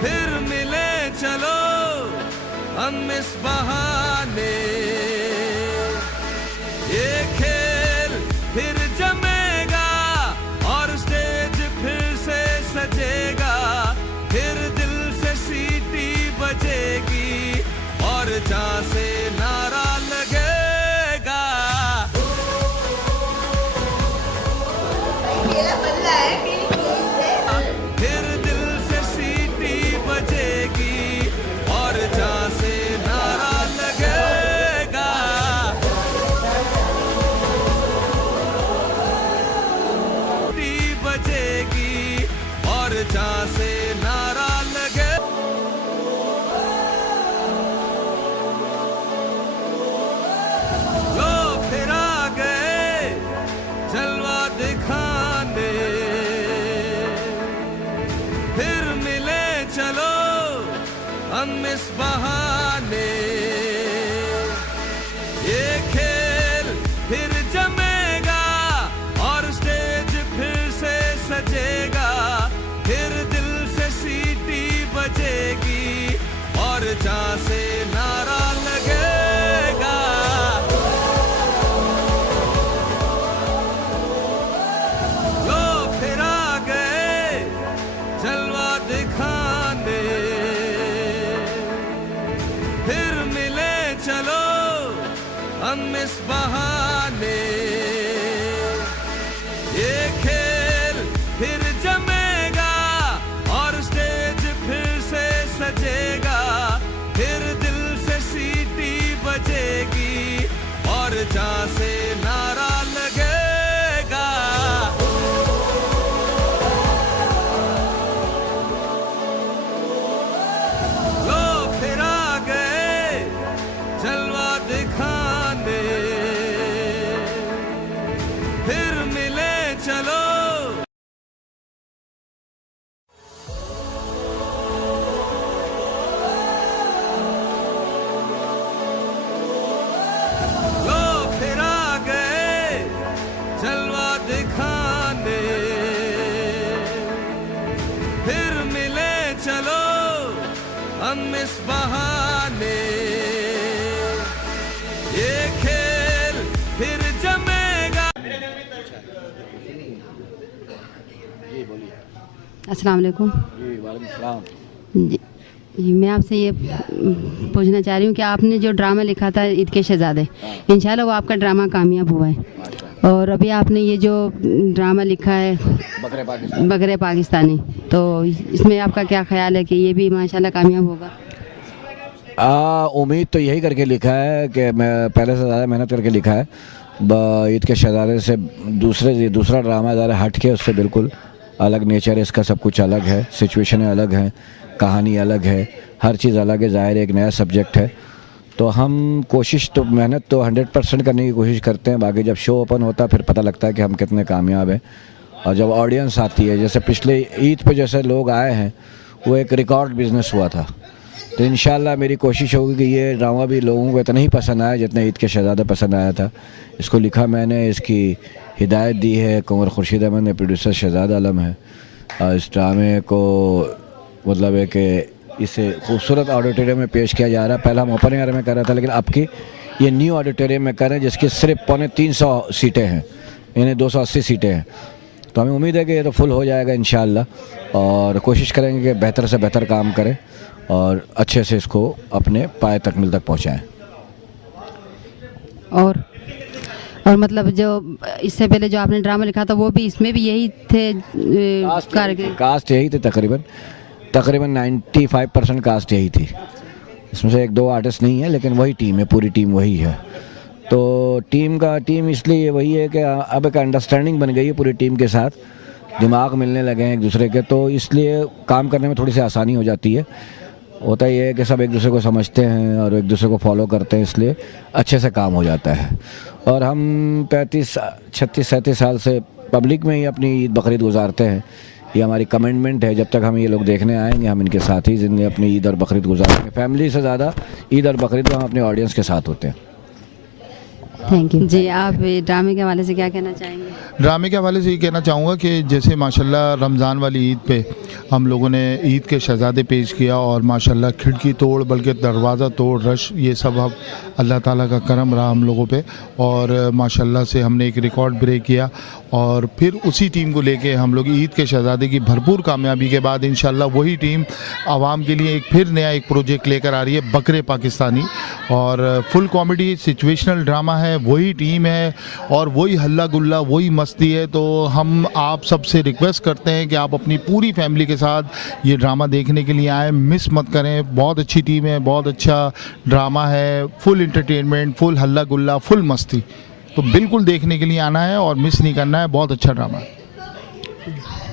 फिर मिले चलो हम इस बहाने, ये खेल फिर जमेगा और स्टेज फिर से सजेगा, फिर दिल से सीटी बजेगी और जहां से नारा लगेगा। फिर दिल से सीटी बजेगी और जहां से नारा लगेगा। सीटी बजेगी और जहां से नारा लगे। लोग फिर आ गए जलवा दिखाने, फिर मिले चलो हम इस बहाने, ये खेल फिर जमेगा और स्टेज फिर से सजेगा, फिर दिल से सीटी बजेगी और जहां से नारा लगेगा। लोग फिर आ गए जलवा दिखाने, फिर मिले चलो हम इस बहाने, ये खेल फिर जमेगा और स्टेज फिर से सजेगा, फिर दिल से सीटी बजेगी और जहां से नारा लगेगा। लोग फिर आ गए जलवा दिखाने, फिर मिले चलो। लोग फिर आ गए जलवा दिखाने, फिर मिले चलो हम इस बहाने, ये खेल फिर जमेगा। अस्सलाम वालेकुम। जी वालेकुम सलाम। जी मैं आपसे ये पूछना चाह रही हूँ कि आपने जो ड्रामा लिखा था ईद के शहजादे, इंशाल्लाह वो आपका ड्रामा कामयाब हुआ है। और अभी आपने ये जो ड्रामा लिखा है बकरे पाकिस्तानी, तो इसमें आपका क्या ख्याल है कि ये भी माशाल्लाह कामयाब होगा? उम्मीद तो यही करके लिखा है कि मैं पहले से ज़्यादा मेहनत करके लिखा है। ईद के शहजादे से दूसरा ड्रामा ज़्यादा हट के, उससे बिल्कुल अलग नेचर है इसका, सब कुछ अलग है, सिचुएशन अलग है, कहानी अलग है, हर चीज़ अलग है। ज़ाहिर एक नया सब्जेक्ट है, तो हम मेहनत तो 100% करने की कोशिश करते हैं। बाकी जब शो ओपन होता है फिर पता लगता है कि हम कितने कामयाब हैं। और जब ऑडियंस आती है, जैसे पिछले ईद पे जैसे लोग आए हैं, वो एक रिकॉर्ड बिजनेस हुआ था। तो इंशाल्लाह मेरी कोशिश होगी कि ये ड्रामा भी लोगों को इतना ही पसंद आया जितना ईद के शहजादे पसंद आया था। इसको लिखा मैंने, इसकी हिदायत दी है कुंवर खुर्शीद अहमद ने, प्रोड्यूसर शहजाद आलम है। इस ड्रामे को मतलब है कि इसे खूबसूरत ऑडिटोरियम में पेश किया जा रहा है। पहला हम ओपन एयर में कर रहा था, लेकिन अब की ये न्यू ऑडिटोरियम में कर रहे हैं जिसकी सिर्फ 350 सीटें हैं, यानी 280 सीटें हैं। तो हमें उम्मीद है कि ये तो फुल हो जाएगा इंशाल्लाह, और कोशिश करेंगे कि बेहतर से बेहतर काम करें और अच्छे से इसको अपने पाए तकमील तक पहुँचाएँ। और मतलब जो इससे पहले जो आपने ड्रामा लिखा था वो भी, इसमें भी यही थे कास्ट यही थे, तकरीबन 95% कास्ट यही थी। इसमें से 1-2 आर्टिस्ट नहीं है, लेकिन वही टीम है, पूरी टीम वही है। तो टीम इसलिए वही है कि अब एक अंडरस्टैंडिंग बन गई है पूरी टीम के साथ, दिमाग मिलने लगे हैं एक दूसरे के, तो इसलिए काम करने में थोड़ी सी आसानी हो जाती है। होता ये है कि सब एक दूसरे को समझते हैं और एक दूसरे को फॉलो करते हैं, इसलिए अच्छे से काम हो जाता है। और हम 36-37 साल से पब्लिक में ही अपनी ईद बकरीद गुजारते हैं। ये हमारी कमिटमेंट है, जब तक हम ये लोग देखने आएंगे हम इनके साथ ही ज़िंदगी अपनी ईद और बकरीद गुजारेंगे। फैमिली से ज़्यादा ईद और बकरीद हम अपने ऑडियंस के साथ होते हैं। थैंक यू जी। आप ड्रामे के हवाले से क्या कहना चाहेंगे? ड्रामे के हवाले से ये कहना चाहूँगा कि जैसे माशाल्लाह रमज़ान वाली ईद पे हम लोगों ने ईद के शहज़ादे पेश किया और माशाल्लाह खिड़की तोड़ बल्कि दरवाज़ा तोड़ रश, ये सब अब अल्लाह ताला का करम रहा हम लोगों पे और माशाल्लाह से हमने एक रिकॉर्ड ब्रेक किया और फिर उसी टीम को लेके हम लोग ईद के शहज़ादे की भरपूर कामयाबी के बाद इंशाल्लाह वही टीम आवाम के लिए एक फिर नया एक प्रोजेक्ट लेकर आ रही है, बकरे पाकिस्तानी, और फुल कॉमेडी सिचुएशनल ड्रामा है, वही टीम है और वही हल्ला गुल्ला, वही मस्ती है। तो हम आप सबसे रिक्वेस्ट करते हैं कि आप अपनी पूरी फैमिली के साथ ये ड्रामा देखने के लिए आएँ, मिस मत करें। बहुत अच्छी टीम है, बहुत अच्छा ड्रामा है, फुल एंटरटेनमेंट, फुल हल्ला गुल्ला, फुल मस्ती। तो बिल्कुल देखने के लिए आना है और मिस नहीं करना है, बहुत अच्छा ड्रामा है।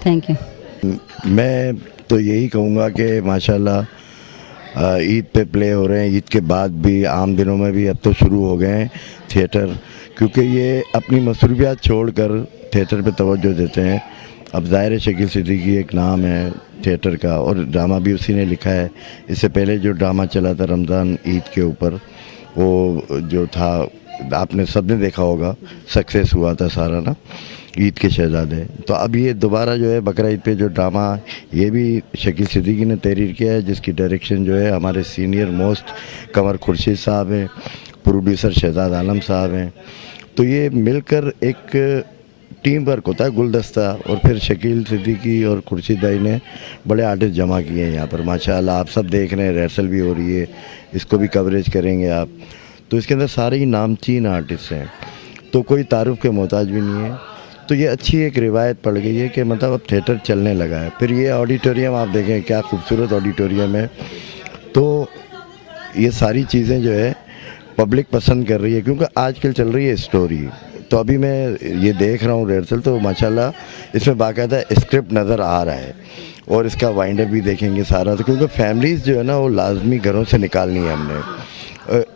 Thank you. मैं तो यही कहूँगा कि माशाल्लाह ईद पे प्ले हो रहे हैं, ईद के बाद भी आम दिनों में भी अब तो शुरू हो गए हैं थिएटर, क्योंकि ये अपनी मसरूफियात छोड़कर थिएटर पे तवज्जो देते हैं। अब ज़ाहिर शकील सिद्दीकी एक नाम है थिएटर का और ड्रामा भी उसी ने लिखा है। इससे पहले जो ड्रामा चला था रमज़ान ईद के ऊपर, वो जो था आपने सबने देखा होगा, सक्सेस हुआ था सारा ना, ईद के शहज़ादे। तो अब ये दोबारा जो है बकरा ईद पे जो ड्रामा, ये भी शकील सिद्दीकी ने तहरीर किया है, जिसकी डायरेक्शन जो है हमारे सीनियर मोस्ट कमर खुर्शीद साहब हैं, प्रोड्यूसर शहजाद आलम साहब हैं। तो ये मिलकर एक टीम वर्क होता है, गुलदस्ता, और फिर शकील सिद्दीकी और खुर्शीद भाई ने बड़े आर्टिस्ट जमा किए हैं यहाँ पर माशाल्लाह। आप सब देख रहे हैं, रिहर्सल भी हो रही है, इसको भी कवरेज करेंगे आप। तो इसके अंदर सारे ही नामचीन आर्टिस्ट हैं, तो कोई तारुफ के मोहताज भी नहीं है। तो ये अच्छी एक रिवायत पड़ गई है कि मतलब अब थिएटर चलने लगा है। फिर ये ऑडिटोरियम आप देखें, क्या खूबसूरत ऑडिटोरियम है। तो ये सारी चीज़ें जो है पब्लिक पसंद कर रही है, क्योंकि आजकल चल रही है स्टोरी। तो अभी मैं ये देख रहा हूँ रिहर्सल, तो माशाल्लाह इसमें बाकायदा स्क्रिप्ट नज़र आ रहा है और इसका वाइंड अप भी देखेंगे सारा। तो क्योंकि फैमिलीज़ जो है ना, वो लाजमी घरों से निकालनी है हमने।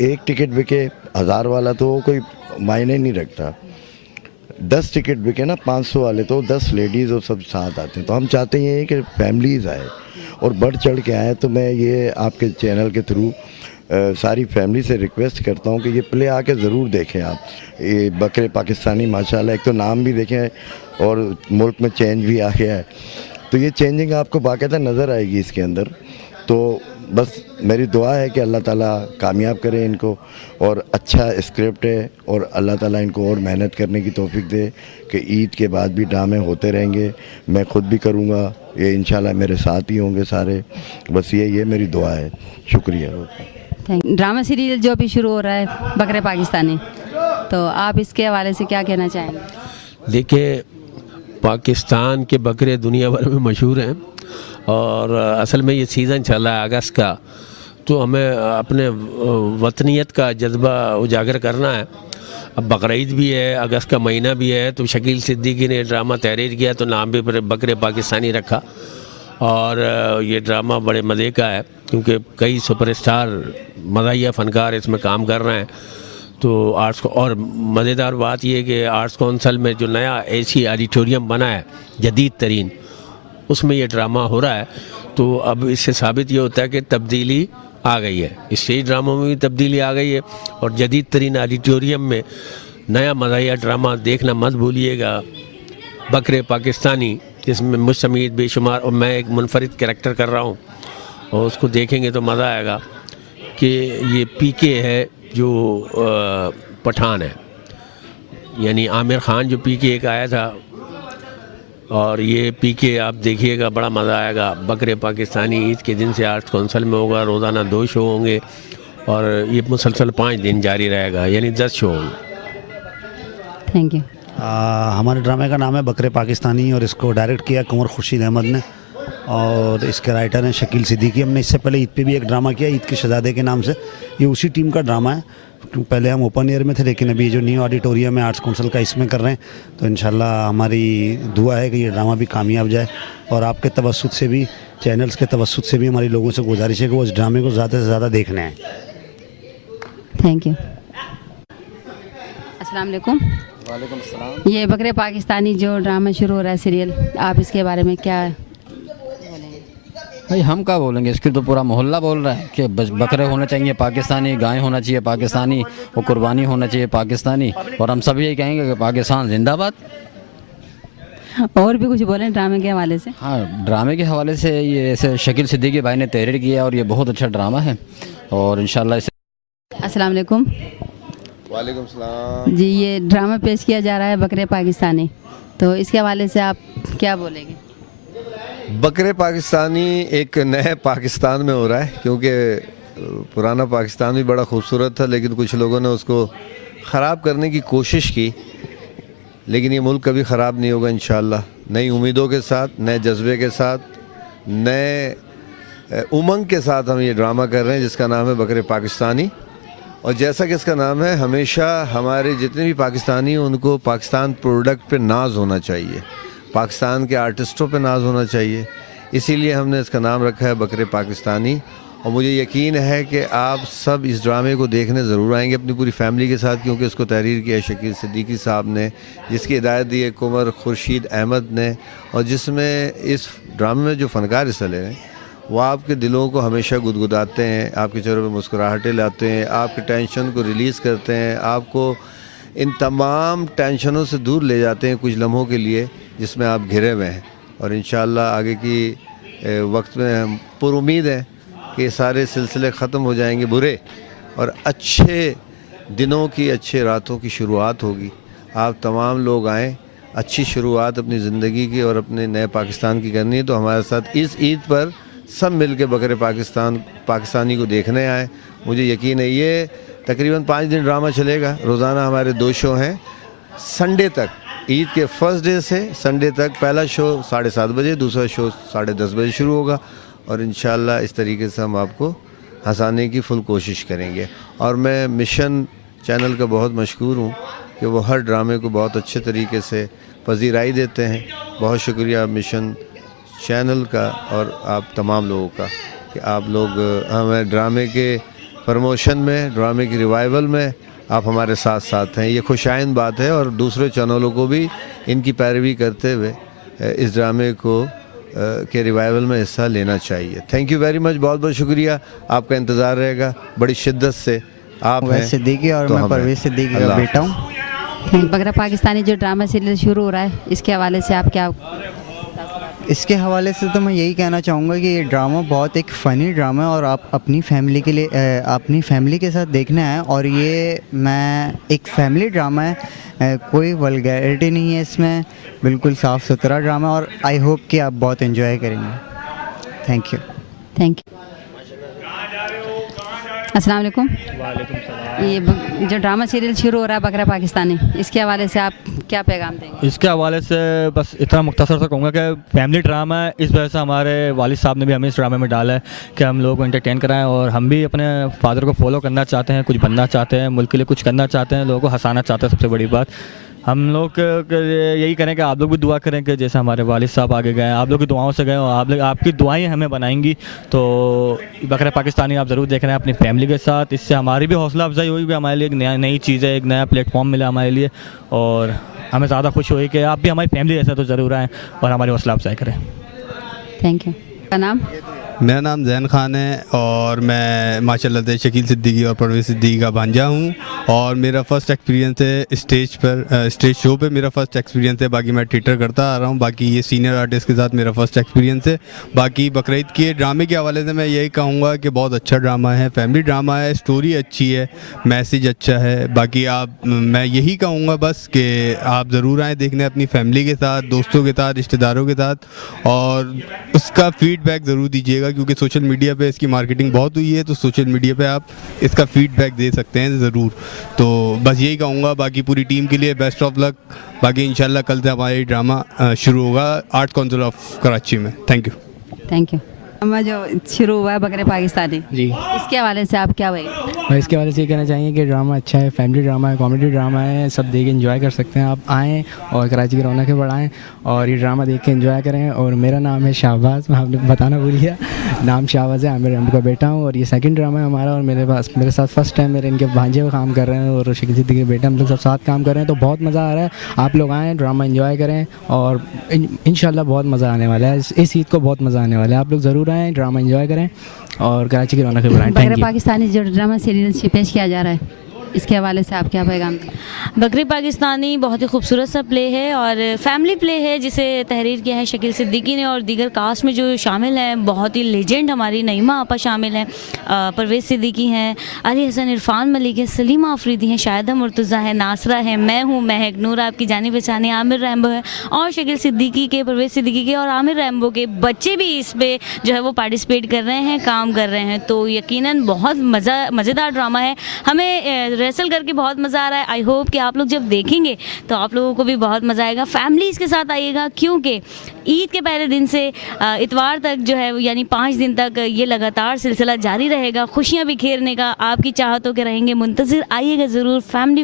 एक टिकट बिके 1000 वाला तो कोई मायने नहीं रखता, 10 टिकट बिके ना 500 वाले, तो 10 लेडीज़ और सब साथ आते हैं। तो हम चाहते हैं कि फैमिलीज़ आए और बढ़ चढ़ के आए। तो मैं ये आपके चैनल के थ्रू सारी फैमिली से रिक्वेस्ट करता हूँ कि ये प्ले आके ज़रूर देखें आप। ये बकरे पाकिस्तानी माशाल्लाह, एक तो नाम भी देखें और मुल्क में चेंज भी आ गया है, तो ये चेंजिंग आपको बाकायदा नज़र आएगी इसके अंदर। तो बस मेरी दुआ है कि अल्लाह ताला कामयाब करे इनको, और अच्छा स्क्रिप्ट है और अल्लाह ताला इनको और मेहनत करने की तौफीक दे कि ईद के बाद भी ड्रामे होते रहेंगे। मैं ख़ुद भी करूँगा, ये इंशाल्लाह मेरे साथ ही होंगे सारे। बस ये मेरी दुआ है। शुक्रिया। ड्रामा सीरियल जो अभी शुरू हो रहा है बकरे पाकिस्तानी, तो आप इसके हवाले से क्या कहना चाहेंगे? देखिए, पाकिस्तान के बकरे दुनिया भर में मशहूर हैं और असल में ये सीज़न चल रहा है अगस्त का, तो हमें अपने वतनियत का जज्बा उजागर करना है। अब बकरा ईद भी है, अगस्त का महीना भी है, तो शकील सिद्दीकी ने ड्रामा तहरीर किया तो नाम भी बकरे पाकिस्तानी रखा। और ये ड्रामा बड़े मज़े का है क्योंकि कई सुपरस्टार मज़ाहिया फ़नकार इसमें काम कर रहे हैं। तो आर्ट्स को, और मज़ेदार बात यह है कि आर्ट्स कौंसल में जो नया एसी ऑडिटोरियम बना है जदीद तरीन, उसमें ये ड्रामा हो रहा है। तो अब इससे साबित ये होता है कि तब्दीली आ गई है, स्टेज ड्रामों में भी तब्दीली आ गई है और जदीद तरीन ऑडिटोरियम में नया मज़ाहिया ड्रामा देखना मत भूलिएगा, बकरे पाकिस्तानी, जिसमें मुस्तमीद बेशुमार और मैं एक मुनफरिद कैरेक्टर कर रहा हूँ, और उसको देखेंगे तो मज़ा आएगा कि ये पीके है जो पठान है, यानी आमिर ख़ान जो पीके एक आया था, और ये पीके आप देखिएगा, बड़ा मज़ा आएगा। बकरे पाकिस्तानी ईद के दिन से आर्ट्स कौंसल में होगा, रोज़ाना 2 शो होंगे और ये मुसलसल 5 दिन जारी रहेगा, यानी 10 शो होंगे। Thank you. हमारे ड्रामे का नाम है बकरे पाकिस्तानी और इसको डायरेक्ट किया कुंवर खुर्शीद अहमद ने और इसके राइटर हैं शकील सिद्दीकी। हमने इससे पहले ईद पे भी एक ड्रामा किया, ईद के शहजादे के नाम से। ये उसी टीम का ड्रामा है, पहले हम ओपन एयर में थे, लेकिन अभी जो न्यू ऑडिटोरियम है आर्ट्स काउंसिल का, इसमें कर रहे हैं। तो इंशाल्लाह हमारी दुआ है कि ये ड्रामा भी कामयाब जाए, और आपके तवस्सुत से भी, चैनल्स के तवस्सुत से भी हमारी लोगों से गुजारिश है कि वो इस ड्रामे को ज़्यादा से ज़्यादा देखने आएँ। Thank you. अस्सलाम वालेकुम। वालेकुम अस्सलाम। ये बकरे पाकिस्तानी जो ड्रामा शुरू हो रहा है सीरियल, आप इसके बारे में क्या बोलेंगे? भाई हम क्या बोलेंगे, इसकी तो पूरा मोहल्ला बोल रहा है कि बकरे होने चाहिए पाकिस्तानी, गाय होना चाहिए पाकिस्तानी और कुर्बानी होना चाहिए पाकिस्तानी, और हम सब यही कहेंगे कि पाकिस्तान जिंदाबाद। और भी कुछ बोलें ड्रामे के हवाले से? हाँ, ड्रामे के हवाले से ये ऐसे शकील सिद्दीकी भाई ने तहरीर किया और ये बहुत अच्छा ड्रामा है और इंशाल्लाह इसे। अस्सलाम वालेकुम। वालेकुम सलाम। जी, ये ड्रामा पेश किया जा रहा है बकरे पाकिस्तानी, तो इसके हवाले से आप क्या बोलेंगे? बकरे पाकिस्तानी एक नए पाकिस्तान में हो रहा है, क्योंकि पुराना पाकिस्तान भी बड़ा खूबसूरत था, लेकिन कुछ लोगों ने उसको ख़राब करने की कोशिश की। लेकिन ये मुल्क कभी ख़राब नहीं होगा इंशाअल्लाह। नई उम्मीदों के साथ, नए जज्बे के साथ, नए उमंग के साथ हम ये ड्रामा कर रहे हैं जिसका नाम है बकरे पाकिस्तानी। और जैसा कि इसका नाम है, हमेशा हमारे जितने भी पाकिस्तानी हैं उनको पाकिस्तान प्रोडक्ट पे नाज होना चाहिए, पाकिस्तान के आर्टिस्टों पे नाज होना चाहिए। इसीलिए हमने इसका नाम रखा है बकरे पाकिस्तानी। और मुझे यकीन है कि आप सब इस ड्रामे को देखने ज़रूर आएंगे अपनी पूरी फैमिली के साथ, क्योंकि इसको तहरीर किया शकील सिद्दीकी साहब ने, जिसकी हिदायत दी है कुमर खुर्शीद अहमद ने, और जिसमें इस ड्रामे में जो फ़नकार हिस्सा ले रहे हैं वो आपके दिलों को हमेशा गुदगुदाते हैं, आपके चेहरों पे मुस्कुराहटें लाते हैं, आपके टेंशन को रिलीज़ करते हैं, आपको इन तमाम टेंशनों से दूर ले जाते हैं कुछ लम्हों के लिए जिसमें आप घिरे हुए हैं। और इंशाअल्लाह आगे की वक्त में हम पुरुमीद हैं कि सारे सिलसिले ख़त्म हो जाएंगे बुरे, और अच्छे दिनों की, अच्छे रातों की शुरुआत होगी। आप तमाम लोग आएँ, अच्छी शुरुआत अपनी ज़िंदगी की और अपने नए पाकिस्तान की करनी है, तो हमारे साथ इस ईद पर सब मिल के बकरे पाकिस्तानी को देखने आए। मुझे यकीन है ये तकरीबन 5 दिन ड्रामा चलेगा। रोज़ाना हमारे 2 शो हैं। संडे तक, ईद के फर्स्ट डे से संडे तक पहला शो 7:30 बजे, दूसरा शो 10:30 बजे शुरू होगा, और इंशाअल्लाह इस तरीके से हम आपको हंसाने की फुल कोशिश करेंगे। और मैं मिशन चैनल का बहुत मशकूर हूँ कि वो हर ड्रामे को बहुत अच्छे तरीके से पजीराई देते हैं। बहुत शुक्रिया मिशन चैनल का और आप तमाम लोगों का कि आप लोग हमें ड्रामे के प्रमोशन में, ड्रामे की रिवाइवल में आप हमारे साथ साथ हैं। ये खुशाइंद बात है, और दूसरे चैनलों को भी इनकी पैरवी करते हुए इस ड्रामे को के रिवाइवल में हिस्सा लेना चाहिए। थैंक यू वेरी मच, बहुत बहुत शुक्रिया। आपका इंतज़ार रहेगा बड़ी शिद्दत से। आप हैं सिद्दीकी और तो मैं परवेज़ सिद्दीकी का बेटा हूँ। बकरा पाकिस्तानी जो ड्रामा सीरियल शुरू हो रहा है, इसके हवाले से आप क्या? इसके हवाले से तो मैं यही कहना चाहूँगा कि ये ड्रामा बहुत एक फ़नी ड्रामा है और आप अपनी फैमिली के लिए अपनी फैमिली के साथ देखना है। और ये एक फैमिली ड्रामा है, कोई वल्गैरिटी नहीं है इसमें, बिल्कुल साफ़ सुथरा ड्रामा, और आई होप कि आप बहुत एंजॉय करेंगे। Thank you. Thank you. अस्सलाम वालेकुम। ये जो ड्रामा सीरियल शुरू हो रहा है बकरा पाकिस्तानी, इसके हवाले से आप क्या पैगाम देंगे? इसके हवाले से बस इतना मुख्तसर सा कहूँगा कि फैमिली ड्रामा है, इस वजह से हमारे वालिद साहब ने भी हमें इस ड्रामे में डाला है कि हम लोग को एंटरटेन कराएं, और हम भी अपने फादर को फॉलो करना चाहते हैं, कुछ बनना चाहते हैं, मुल्क के लिए कुछ करना चाहते हैं, लोगों को हंसाना चाहते हैं। सबसे बड़ी बात हम लोग यही करें कि आप लोग भी दुआ करें कि जैसे हमारे वालिद साहब आगे गए, आप लोग की दुआओं से गए, और आपकी दुआएं हमें बनाएंगी। तो बकरा पाकिस्तानी आप ज़रूर देख रहे हैं अपनी फैमिली के साथ। इससे हमारी भी हौसला अफजाई हुई कि हमारे लिए एक नई चीज़ है, एक नया प्लेटफॉर्म मिला हमारे लिए, और हमें ज़्यादा खुश हुई कि आप भी हमारी फैमिली जैसे तो ज़रूर आएँ और हमारी हौसला अफजाई करें। Thank you. का नाम? मेरा नाम जैन खान है, और मैं माशाल्लाह से शकील सिद्दीकी और परवेज़ सिद्दीकी का भांजा हूँ, और मेरा फ़र्स्ट एक्सपीरियंस है स्टेज शो पे मेरा फ़र्स्ट एक्सपीरियंस है। बाकी मैं थिएटर करता आ रहा हूँ, बाकी ये सीनियर आर्टिस्ट के साथ मेरा फ़र्स्ट एक्सपीरियंस है। बाकी बकरीद के ड्रामे के हवाले से मैं यही कहूँगा कि बहुत अच्छा ड्रामा है, फैमिली ड्रामा है, स्टोरी अच्छी है, मैसेज अच्छा है। बाकी मैं यही कहूँगा बस कि आप ज़रूर आएँ देखने अपनी फैमिली के साथ, दोस्तों के साथ, रिश्तेदारों के साथ, और उसका फ़ीडबैक ज़रूर दीजिएगा, क्योंकि सोशल मीडिया पे इसकी मार्केटिंग बहुत हुई है, तो सोशल मीडिया पे आप इसका फीडबैक दे सकते हैं ज़रूर। तो बस यही कहूँगा, बाकी पूरी टीम के लिए बेस्ट ऑफ लक। बाकी इंशाल्लाह कल से हमारी ड्रामा शुरू होगा आर्ट काउंसिल ऑफ कराची में। Thank you. Thank you. Drama जो शुरू हुआ है बकरे पाकिस्तानी जी, इसके हवाले से आप क्या भाई? और इसके हवाले से ये कहना चाहिए कि ड्रामा अच्छा है, फैमिली ड्रामा है, कॉमेडी ड्रामा है, सब देख के एंजॉय कर सकते हैं। आप आएँ और कराची की रौनकें बढ़ाएं और ये ड्रामा देख के एंजॉय करें। और मेरा नाम है शाहबाज, मैं आपने बताना भूल गया। नाम शाहबाज है, आमिर रैम्बो का बेटा हूँ और ये सेकंड ड्रामा है हमारा। और मेरे साथ फर्स्ट टाइम मेरे इनके भांजे काम कर रहे हैं और शकील सिद्दीकी के बेटा, हम लोग सब साथ काम कर रहे हैं, तो बहुत मज़ा आ रहा है। आप लोग आएँ, ड्रामा एंजॉय करें और इंशाल्लाह बहुत मज़ा आने वाला है। इस ईद को बहुत मज़ा आने वाला है। आप लोग ज़रूर आएँ, ड्रामा एंजॉय करें और कराची की रौनक बढ़ाएं। बकरे पाकिस्तानी जो ड्रामा सीरियल पेश किया जा रहा है, इसके हवाले से आप क्या पैगाम? बकरे पाकिस्तानी बहुत ही खूबसूरत सा प्ले है और फैमिली प्ले है जिसे तहरीर किया है शकील सिद्दीकी ने, और दीगर कास्ट में जो शामिल हैं बहुत ही लेजेंड हमारी नईमा आपा शामिल हैं, परवेज़ सिद्दीकी हैं, अली हसन, इरफान मलिक है, सलीमा अफरीदी हैं, शाहिदा मुर्तज़ा है, नासरा है, मैं हूँ महक, नूर आपकी जानी पहचानी, आमिर रैम्बो है और शकील सिद्दीकी के, परवेज़ सिद्दीकी के और आमिर रैम्बो के बच्चे भी इस पर जो है वो पार्टिसिपेट कर रहे हैं, काम कर रहे हैं। तो यकीनन बहुत मज़ेदार ड्रामा है, हमें रिहर्सल करके बहुत मज़ा आ रहा है। आई होप कि आप लोग जब देखेंगे तो आप लोगों को भी बहुत मज़ा आएगा। फैमिलीज़ के साथ आइएगा क्योंकि ईद के पहले दिन से इतवार तक जो है यानी 5 दिन तक ये लगातार सिलसिला जारी रहेगा, खुशियाँ बिखेरने का। आपकी चाहतों के रहेंगे मुंतज़िर, आइएगा ज़रूर। फैमिली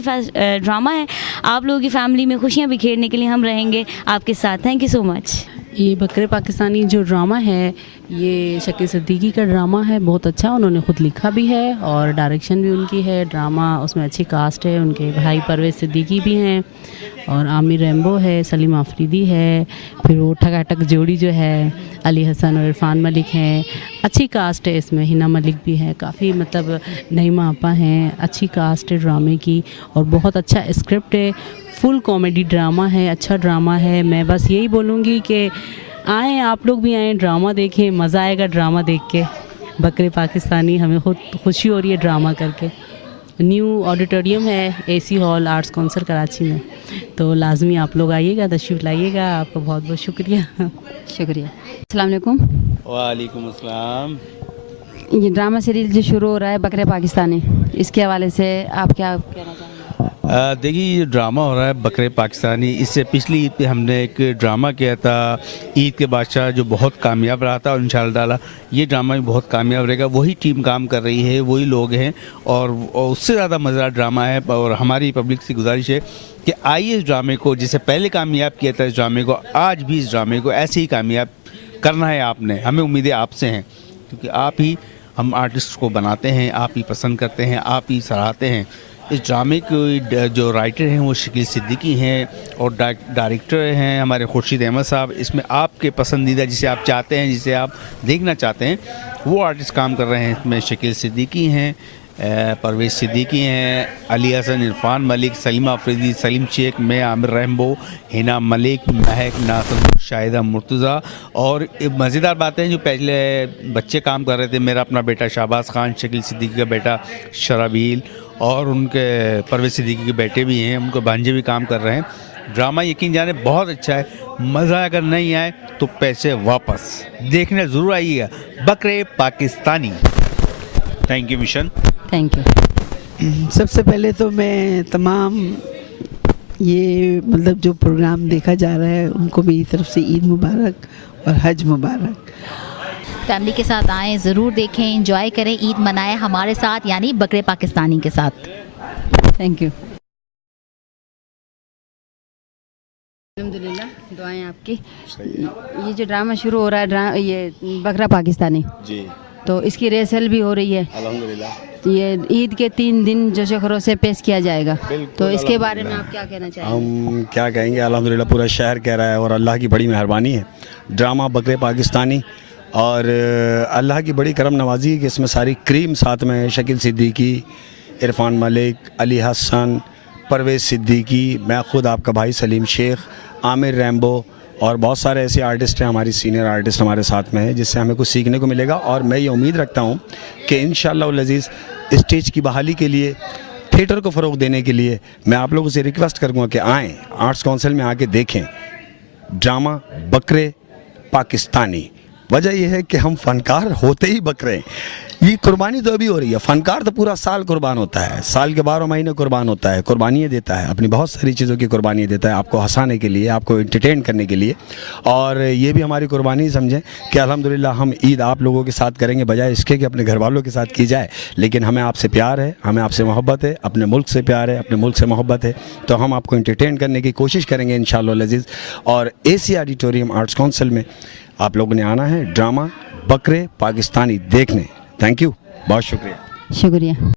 ड्रामा है, आप लोगों की फैमिली में खुशियाँ बिखेरने के लिए हम रहेंगे आपके साथ। Thank you so much. ये बकरे पाकिस्तानी जो ड्रामा है ये शकील सिद्दीकी का ड्रामा है, बहुत अच्छा, उन्होंने ख़ुद लिखा भी है और डायरेक्शन भी उनकी है। ड्रामा उसमें अच्छी कास्ट है, उनके भाई परवेज़ सिद्दीकी भी हैं और आमिर रैम्बो है, सलीमा अफरीदी है, फिर वो ठगाठक जोड़ी जो है अली हसन और इरफान मलिक हैं। अच्छी कास्ट है इसमें, हिना मलिक भी है, काफ़ी मतलब नईमा आपा हैं। अच्छी कास्ट है ड्रामे की और बहुत अच्छा स्क्रिप्ट है, फुल कॉमेडी ड्रामा है, अच्छा ड्रामा है। मैं बस यही बोलूँगी कि आएँ, आप लोग भी आएँ, ड्रामा देखें, मज़ा आएगा ड्रामा देख के। बकरे पाकिस्तानी, हमें खुशी हो रही है ड्रामा करके। न्यू ऑडिटोरियम है AC hall arts council Karachi में, तो लाजमी आप लोग आइएगा, तशरीफ़ लाइएगा। आपका बहुत बहुत शुक्रिया। शुक्रिया। अस्सलाम वालेकुम। वालेकुम अस्सलाम। ये ड्रामा सीरीज जो शुरू हो रहा है बकरे पाकिस्तानी, इसके हवाले से आप क्या कहना चाहेंगे? देखिए, ये ड्रामा हो रहा है बकरे पाकिस्तानी, इससे पिछली ईद पे हमने एक ड्रामा किया था ईद के बादशाह, जो बहुत कामयाब रहा था और इंशाअल्लाह ताला ये ड्रामा भी बहुत कामयाब रहेगा। वही टीम काम कर रही है, वही लोग हैं और उससे ज़्यादा मज़ेदार ड्रामा है। और हमारी पब्लिक से गुजारिश है कि आइए इस ड्रामे को, जिसे पहले कामयाब किया था इस ड्रामे को, आज भी इस ड्रामे को ऐसे ही कामयाब करना है आपने। हमें उम्मीदें आपसे हैं क्योंकि आप ही हम आर्टिस्ट को बनाते हैं, आप ही पसंद करते हैं, आप ही सराहते हैं। इस ड्रामे के जो राइटर हैं वो शकील सिद्दीकी हैं और डायरेक्टर हैं हमारे खुर्शीद अहमद साहब। इसमें आपके पसंदीदा, जिसे आप चाहते हैं, जिसे आप देखना चाहते हैं, वो आर्टिस्ट काम कर रहे हैं। इसमें शकील सिद्दीकी हैं, परवेज़ सिद्दीकी हैं, अली हसन, इरफान मलिक, सलीमा अफरीदी, सलीम शेख, मैं, आमिर रैम्बो, हिना मलिक, महक, नासर, शाहिदा मुर्तज़ा। और मज़ेदार बातें हैं, जो पहले बच्चे काम कर रहे थे, मेरा अपना बेटा शाहबाज खान, शकील सिद्दीकी का बेटा शराबील और उनके परवेज़ सिद्दीकी के बेटे भी हैं, उनके भांजे भी काम कर रहे हैं। ड्रामा यकीन जाने बहुत अच्छा है, मज़ा अगर नहीं आए तो पैसे वापस, देखने ज़रूर आइएगा बकरे Pakistani. Thank you mission. Thank you. सबसे पहले तो मैं तमाम ये मतलब जो प्रोग्राम देखा जा रहा है उनको मेरी तरफ से ईद मुबारक और हज मुबारक। फैमिली के साथ आएँ, ज़रूर देखें, एंजॉय करें, ईद मनाएं हमारे साथ यानी बकरे पाकिस्तानी के साथ। Thank you. अल्हम्दुलिल्लाह, दुआएं आपकी। ये जो ड्रामा शुरू हो रहा है ये बकरा पाकिस्तानी जी, तो इसकी रिहर्सल भी हो रही है अल्हम्दुलिल्लाह। ये ईद के 3 दिन जोशो खरोश से पेश किया जाएगा, तो इसके बारे में आप क्या कहना चाहेंगे? हम क्या कहेंगे, अल्हम्दुलिल्लाह पूरा शहर कह रहा है और अल्लाह की बड़ी मेहरबानी है। ड्रामा बकरे पाकिस्तानी और अल्लाह की बड़ी करम नवाजी है कि इसमें सारी क्रीम साथ में है। शकील सिद्दीकी, इरफान मलिक, अली हसन, परवेज़ सिद्दीकी, मैं ख़ुद आपका भाई सलीम शेख, आमिर रैम्बो और बहुत सारे ऐसे आर्टिस्ट हैं, हमारी सीनियर आर्टिस्ट हमारे साथ में हैं, जिससे हमें कुछ सीखने को मिलेगा। और मैं ये उम्मीद रखता हूँ कि इंशाअल्लाह उल अज़ीज़ स्टेज की बहाली के लिए, थिएटर को फ़रोग़ देने के लिए मैं आप लोगों से रिक्वेस्ट करूँगा कि आएँ, आर्ट्स काउंसिल में आके देखें ड्रामा बकरे पाकिस्तानी। वजह यह है कि हम फ़नकार होते ही बकरे हैं। ये कुर्बानी तो अभी हो रही है, फ़नकार तो पूरा साल कुर्बान होता है, साल के 12 महीने कुर्बान होता है, कुर्बानियाँ देता है, अपनी बहुत सारी चीज़ों की कुर्बानियाँ देता है, आपको हंसाने के लिए, आपको एंटरटेन करने के लिए। और ये भी हमारी कुर्बानी समझें कि अल्हम्दुलिल्लाह हम ईद आप लोगों के साथ करेंगे, बजाय इसके कि अपने घर वालों के साथ की जाए। लेकिन हमें आपसे प्यार है, हमें आपसे मोहब्बत है, अपने मुल्क से प्यार है, अपने मुल्क से मोहब्बत है, तो हम आपको एंटरटेन करने की कोशिश करेंगे इंशाअल्लाह अज़ीज़। और एसी ऑडिटोरियम आर्ट्स काउंसिल में आप लोगों ने आना है। ड्रामा बकरे पाकिस्तानी देखने। थैंक यू, बहुत शुक्रिया। शुक्रिया।